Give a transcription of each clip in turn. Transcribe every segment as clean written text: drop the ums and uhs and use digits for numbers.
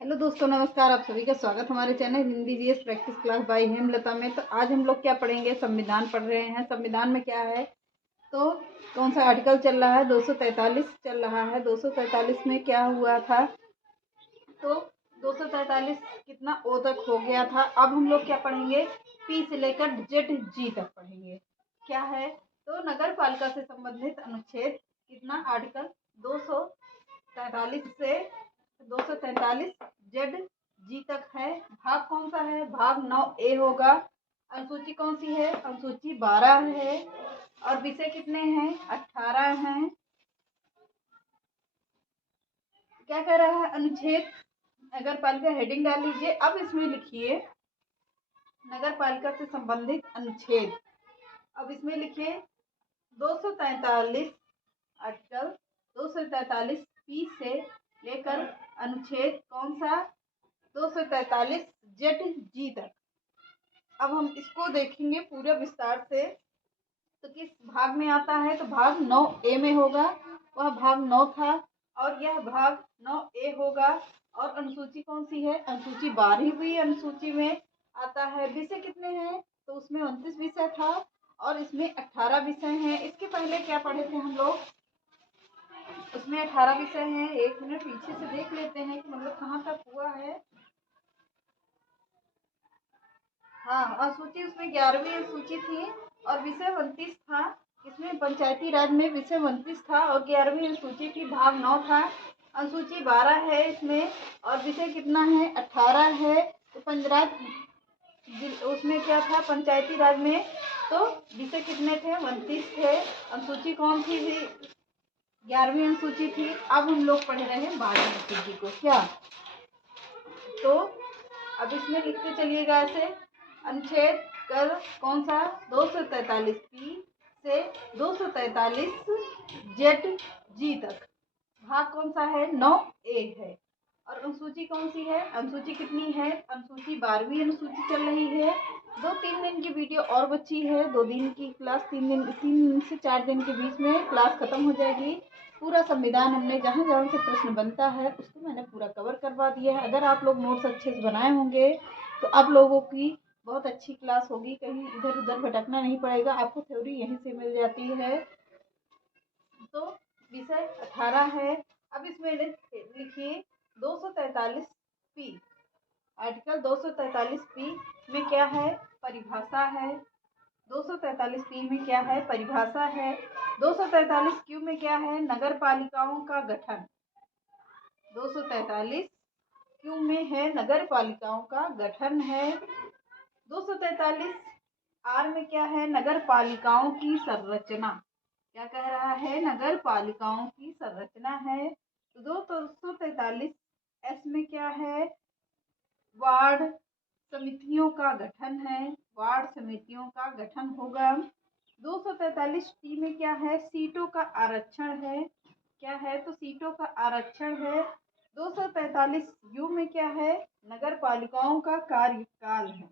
Hello दोस्तों, नमस्कार। आप सभी का स्वागत हमारे channel Hindi GS practice class by Hemlata में। तो आज हम लोग क्या पढ़ेंगे, संविधान पढ़ रहे हैं। संविधान में क्या है, तो कौन सा आर्टिकल चल रहा है, 243 चल रहा है। 243 में क्या हुआ था, तो 243 कितना ओ तक हो गया था। अब हम लोग क्या पढ़ेंगे, पी से लेकर जेड जी तक पढ़ेंगे। क्या है, तो नगर पालिका से संबंधित अनुच्छेद कितना, आर्टिकल 243 से 243 जेड जी तक है। भाग कौन सा है, भाग 9A होगा। अनुसूची कौन सी है, अनुसूची 12 है। और विषय कितने हैं, 18 हैं। क्या कह रहा है, अनुच्छेद नगर पालिका, हेडिंग डाल लीजिए। अब इसमें लिखिए नगर पालिका से संबंधित अनुच्छेद। अब इसमें लिखिए 243 आर्टिकल 243 पी से लेकर अनुच्छेद कौन सा, 243 जेड जी तक। अब हम इसको देखेंगे पूरे विस्तार से। तो किस भाग में आता है, तो भाग 9A में होगा। वह भाग 9 था और यह भाग 9A होगा। और अनुसूची कौन सी है, अनुसूची 12वीं अनुसूची में आता है। विषय कितने हैं, तो उसमें 29 विषय था और इसमें 18 विषय हैं। इसके पहले क्या पढ़े थे हम लोग, उसमें 18 विषय हैं। एक मिनट पीछे से देख लेते हैं कि मतलब कहाँ तक हुआ है। हाँ, अनुसूची उसमें 11वीं अनुसूची थी और विषय 29 था। इसमें पंचायती राज में विषय 29 था और 11वीं अनुसूची की भाग 9 था। अनुसूची 12 है इसमें और विषय कितना है, 18 है। तो पंचराज उसमें क्या था, पंचायती राज में, तो विषय कितने थे, 29 थे। अनुसूची कौन थी, 11वीं अनुसूची थी। अब हम लोग पढ़ रहे हैं 12वीं अनुसूची को। क्या, तो अब इसमें लिखते चलिएगा ऐसे, अनुच्छेद कर कौन सा, 243 पी से 243 जेड जी तक। भाग कौन सा है, 9A है। और अनुसूची कौन सी है, अनुसूची कितनी है, अनुसूची 12वीं अनुसूची चल रही है। 2-3 दिन की वीडियो और बची है। 2 दिन की क्लास, 3 से 4 दिन के बीच में क्लास खत्म हो जाएगी। पूरा संविधान हमने जहाँ जहाँ से प्रश्न बनता है उसको मैंने पूरा कवर करवा दिया है। अगर आप लोग नोट्स अच्छे से बनाए होंगे तो आप लोगों की बहुत अच्छी क्लास होगी। कहीं इधर उधर भटकना नहीं पड़ेगा, आपको थ्योरी यहीं से मिल जाती है। तो विषय 18 है। अब इसमें लिखिए 243 पी, आर्टिकल 243 पी में क्या है, परिभाषा है। 243 पी में क्या है, परिभाषा है। 243 क्यू में क्या है, नगर पालिकाओं का गठन। 243 क्यू में है, नगर पालिकाओं का गठन है। 243 आर में क्या है, नगर पालिकाओं की संरचना। क्या कह रहा है, नगर पालिकाओं की संरचना है। तो 243 एस में क्या है, वार्ड समितियों का गठन है। वार्ड समितियों का गठन होगा। 243 टी में क्या है, सीटों का आरक्षण है। क्या है, तो सीटों का आरक्षण है। 243 यू में क्या है, नगर पालिकाओं का कार्यकाल है।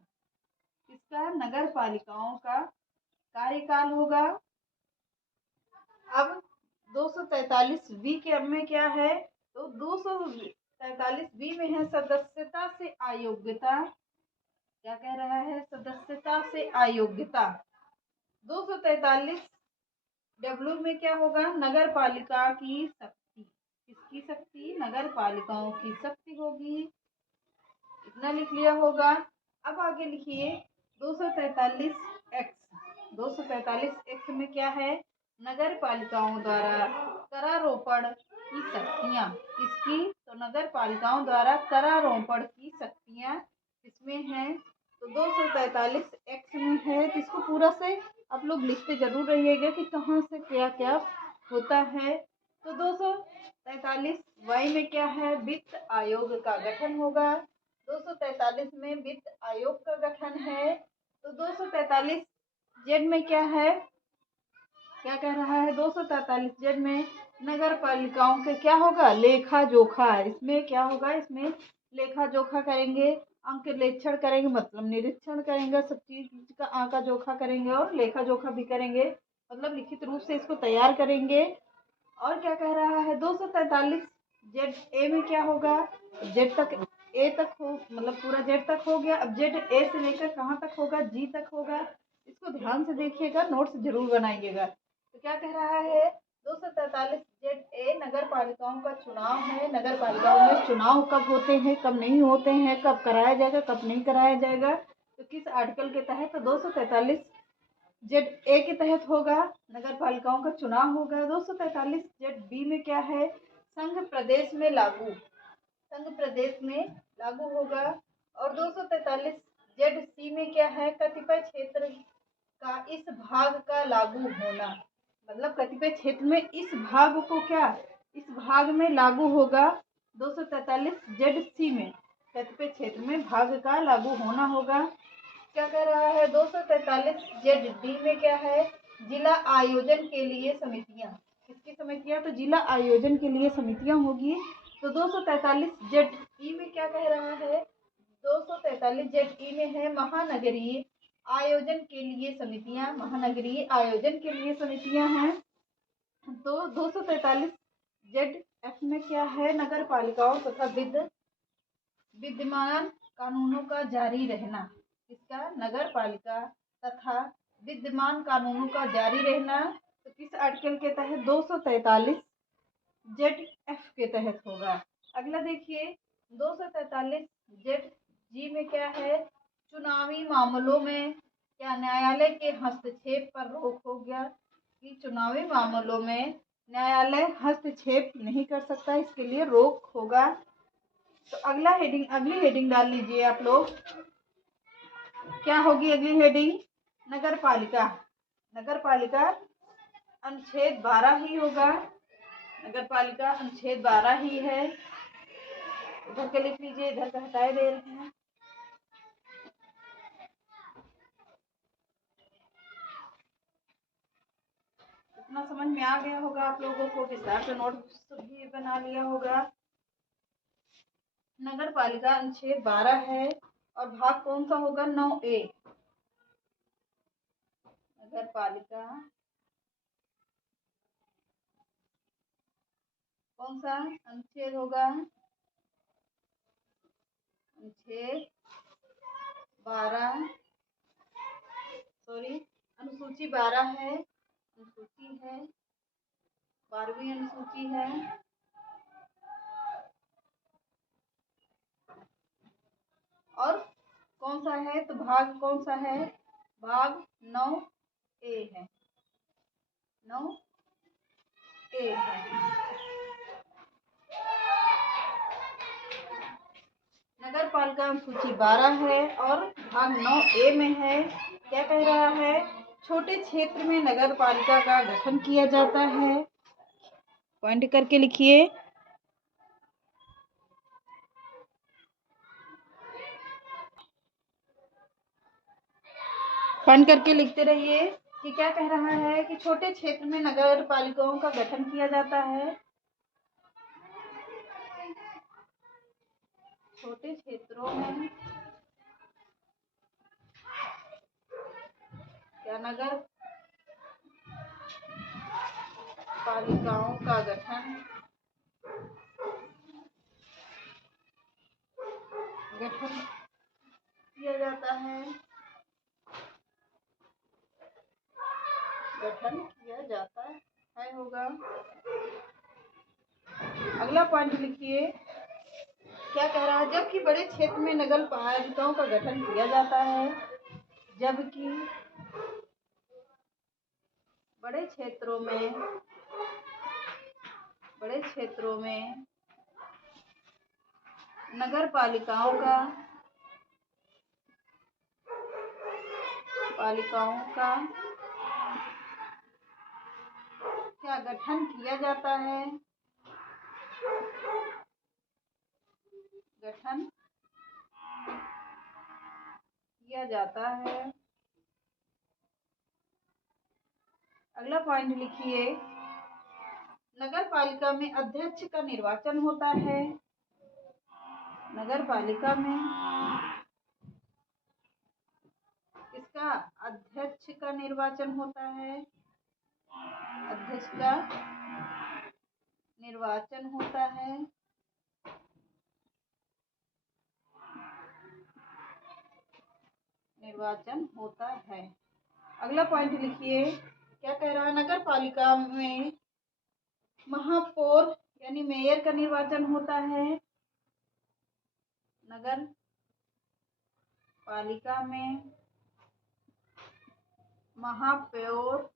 इसका नगर पालिकाओं का कार्यकाल होगा। अब 243 बी के अब में क्या है, तो 243 बी में है सदस्यता से अयोग्यता। क्या कह रहा है, सदस्यता से अयोग्यता। 243 डब्ल्यू में क्या होगा, नगर पालिका की शक्ति। किसकी शक्ति, नगर पालिकाओं की शक्ति होगी। इतना लिख लिया होगा। अब आगे लिखिए 243 एक्स। 243 एक्स में क्या है, नगर पालिकाओं द्वारा करारोपण की शक्तियाँ। किसकी, तो नगर पालिकाओं द्वारा करारोपण की शक्तियाँ किसमें हैं, तो 243 एक्स में है। तो इसको पूरा से आप लोग लिखते जरूर रहिएगा कि कहाँ से क्या क्या होता है। तो 243 वाई में क्या है, वित्त आयोग का गठन होगा। 243 में वित्त आयोग का गठन है। तो 243 जेड में क्या है, क्या कह रहा है, 243 जेड में नगर पालिकाओं के क्या होगा, लेखा जोखा। इसमें क्या होगा, इसमें लेखा जोखा करेंगे, अंक लेक्षण करेंगे, मतलब निरीक्षण करेंगे, सब चीज का आंका जोखा करेंगे और लेखा जोखा भी करेंगे, मतलब लिखित रूप से इसको तैयार करेंगे। और क्या कह रहा है, 243 जेड ए में क्या होगा, जेड तक ए तक हो, मतलब पूरा जेड तक हो गया। अब जेड ए से लेकर कहाँ तक होगा, जी तक होगा। इसको ध्यान से देखिएगा, नोट्स जरूर बनाइएगा। तो क्या कह रहा है, 243 जेड ए नगर पालिकाओं का चुनाव है। नगर पालिकाओं में चुनाव कब होते हैं, कब नहीं होते हैं, कब कराया जाएगा, कब नहीं कराया जाएगा, तो किस आर्टिकल के तहत, तो 243 जेड ए के तहत होगा, नगर पालिकाओं का चुनाव होगा। 243 जेड बी में क्या है, संघ प्रदेश में लागू, संघ प्रदेश में लागू होगा। और 243 जेड सी में क्या है, कतिपय क्षेत्र का इस भाग का लागू होना, मतलब कतिपय क्षेत्र में इस भाग को क्या, इस भाग में लागू होगा। 243 जेड सी में कतिपय क्षेत्र में भाग का लागू होना होगा। क्या कह रहा है, 243 जेड डी में क्या है, जिला आयोजन के लिए समितियां, किसकी समितियां, तो जिला आयोजन के लिए समितियां होगी। तो 243 जेड ई में क्या कह रहा है, 243 जेड ई में है महानगरीय आयोजन के लिए समितियां, महानगरीय आयोजन के लिए समितियां हैं। तो 243 जेड एफ में क्या है, नगर पालिकाओं तथा विद्यमान कानूनों का जारी रहना, इसका नगर पालिका तथा विद्यमान कानूनों का जारी रहना, तो किस आर्टिकल के तहत, 243 जेड एफ के तहत होगा। अगला देखिए, 243 जेड जी में क्या है, चुनावी मामलों में क्या न्यायालय के हस्तक्षेप पर रोक हो गया, कि चुनावी मामलों में न्यायालय हस्तक्षेप नहीं कर सकता, इसके लिए रोक होगा। तो अगली हेडिंग डाल लीजिए आप लोग, क्या होगी अगली हेडिंग, नगर पालिका, नगर पालिका अनुच्छेद 12 ही होगा, नगर पालिका अनुच्छेद 12 ही है। इधर के लिख लीजिए, इधर का हटाए दे रहे हैं। इतना समझ में आ गया होगा आप लोगों को, विस्तार से नोट्स भी बना लिया होगा। नगर पालिका अनुच्छेद 12 है और भाग कौन सा होगा, 9A। नगर पालिका कौन सा अनुच्छेद होगा, अनुच्छेद 12, सॉरी अनुसूची 12 है, अनुसूची है 12वीं अनुसूची है। और कौन सा है, तो भाग कौन सा है, भाग 9A है, 9A है। नगर पालिका अनुसूची 12 है और भाग 9A में है। क्या कह रहा है, छोटे क्षेत्र में नगर पालिका का गठन किया जाता है। पॉइंट करके लिखिए, पॉइंट करके लिखते रहिए कि क्या कह रहा है, कि छोटे क्षेत्र में नगर पालिकाओं का गठन किया जाता है। छोटे क्षेत्रों में क्या नगर पालिकाओं का गठन किया जाता है, गठन किया जाता है होगा। अगला पॉइंट लिखिए, क्या कह रहा है, जबकि बड़े क्षेत्र में नगर पालिकाओं का गठन किया जाता है, जबकि बड़े क्षेत्रों में नगर पालिकाओं का क्या गठन किया जाता है, गठन किया जाता है। अगला पॉइंट लिखिए, नगर पालिका में अध्यक्ष का निर्वाचन होता है, नगर पालिका में किसका, अध्यक्ष का निर्वाचन होता है, अध्यक्ष का निर्वाचन होता है। निर्वाचन होता है। अगला पॉइंट लिखिए, क्या कह रहा है, नगर पालिका में महापौर यानी मेयर का निर्वाचन होता है। नगर पालिका में महापौर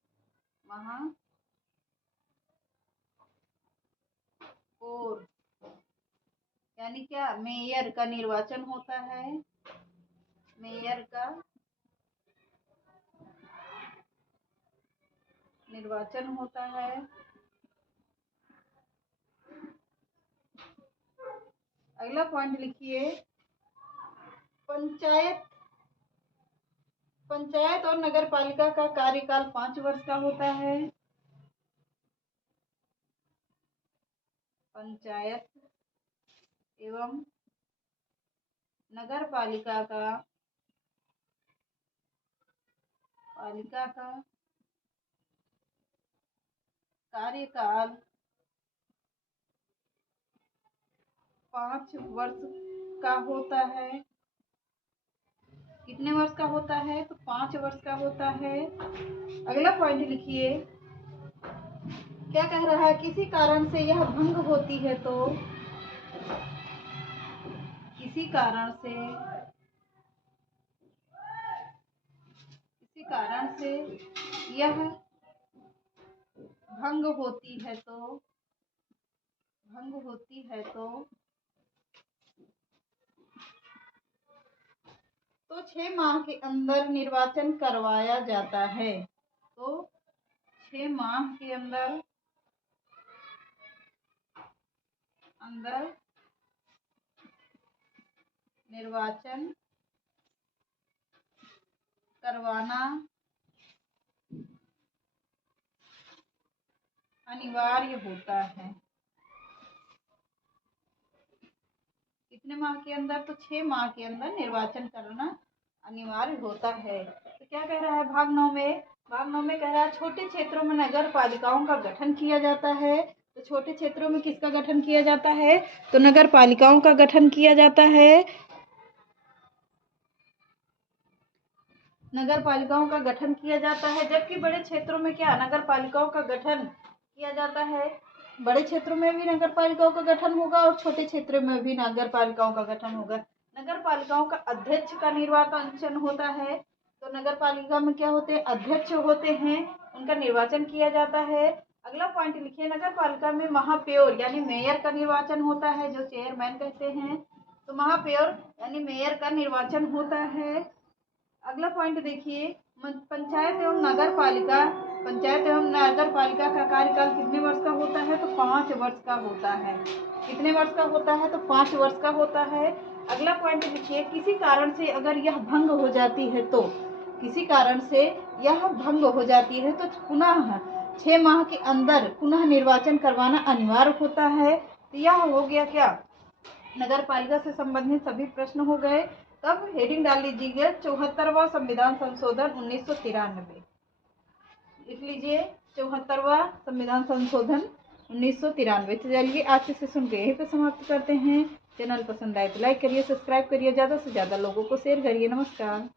यानी क्या, मेयर का निर्वाचन होता है। मेयर का निर्वाचन होता है। अगला पॉइंट लिखिए, पंचायत और नगर पालिका का कार्यकाल 5 वर्ष का होता है। पंचायत एवं नगर पालिका का कार्यकाल 5 वर्ष का होता है। कितने वर्ष का होता है, तो 5 वर्ष का होता है। अगला पॉइंट लिखिए, क्या कह रहा है, किसी कारण से यह भंग होती है तो किसी कारण से यह भंग होती है तो 6 माह के अंदर निर्वाचन करवाया जाता है। तो 6 माह के अंदर निर्वाचन करवाना अनिवार्य होता है। कितने माह के अंदर, तो 6 माह के अंदर निर्वाचन करना अनिवार्य होता है। तो क्या कह रहा है भाग 9 में, कह रहा है छोटे क्षेत्रों में नगर पालिकाओं का गठन किया जाता है। तो छोटे क्षेत्रों में किसका गठन किया जाता है, तो नगर पालिकाओं का गठन किया जाता है। नगर पालिकाओं का गठन किया जाता है, जबकि बड़े क्षेत्रों में क्या, नगर पालिकाओं का गठन किया जाता है। बड़े क्षेत्रों में भी नगर पालिकाओं का गठन होगा और छोटे क्षेत्रों में भी नगर पालिकाओं का गठन होगा। नगर पालिकाओं का अध्यक्ष का निर्वाचन होता है। तो नगर पालिका में क्या होते हैं, अध्यक्ष होते हैं, उनका निर्वाचन किया जाता है। अगला पॉइंट लिखिए, नगर पालिका में महापौर यानी मेयर का निर्वाचन होता है, जो चेयरमैन कहते हैं। तो महापौर यानी मेयर का निर्वाचन होता है। अगला पॉइंट देखिए, पंचायत एवं नगर पालिका का कार्यकाल कितने वर्ष का होता है, तो 5 वर्ष का होता है। कितने वर्ष का होता है, तो 5 वर्ष का होता है। अगला पॉइंट लिखिए, किसी कारण से अगर यह भंग हो जाती है तो पुनः 6 माह के अंदर पुनः निर्वाचन करवाना अनिवार्य होता है। तो यह हो गया क्या, नगर पालिका से संबंधित सभी प्रश्न हो गए। तब हेडिंग डाल लीजिएगा 74वां संविधान संशोधन 1993। लिख लीजिए 74वां संविधान संशोधन 1993। चलिए आज के सेशन को यहीं पे समाप्त करते हैं। चैनल पसंद आए तो लाइक करिए, सब्सक्राइब करिए, ज़्यादा से ज़्यादा लोगों को शेयर करिए। नमस्कार।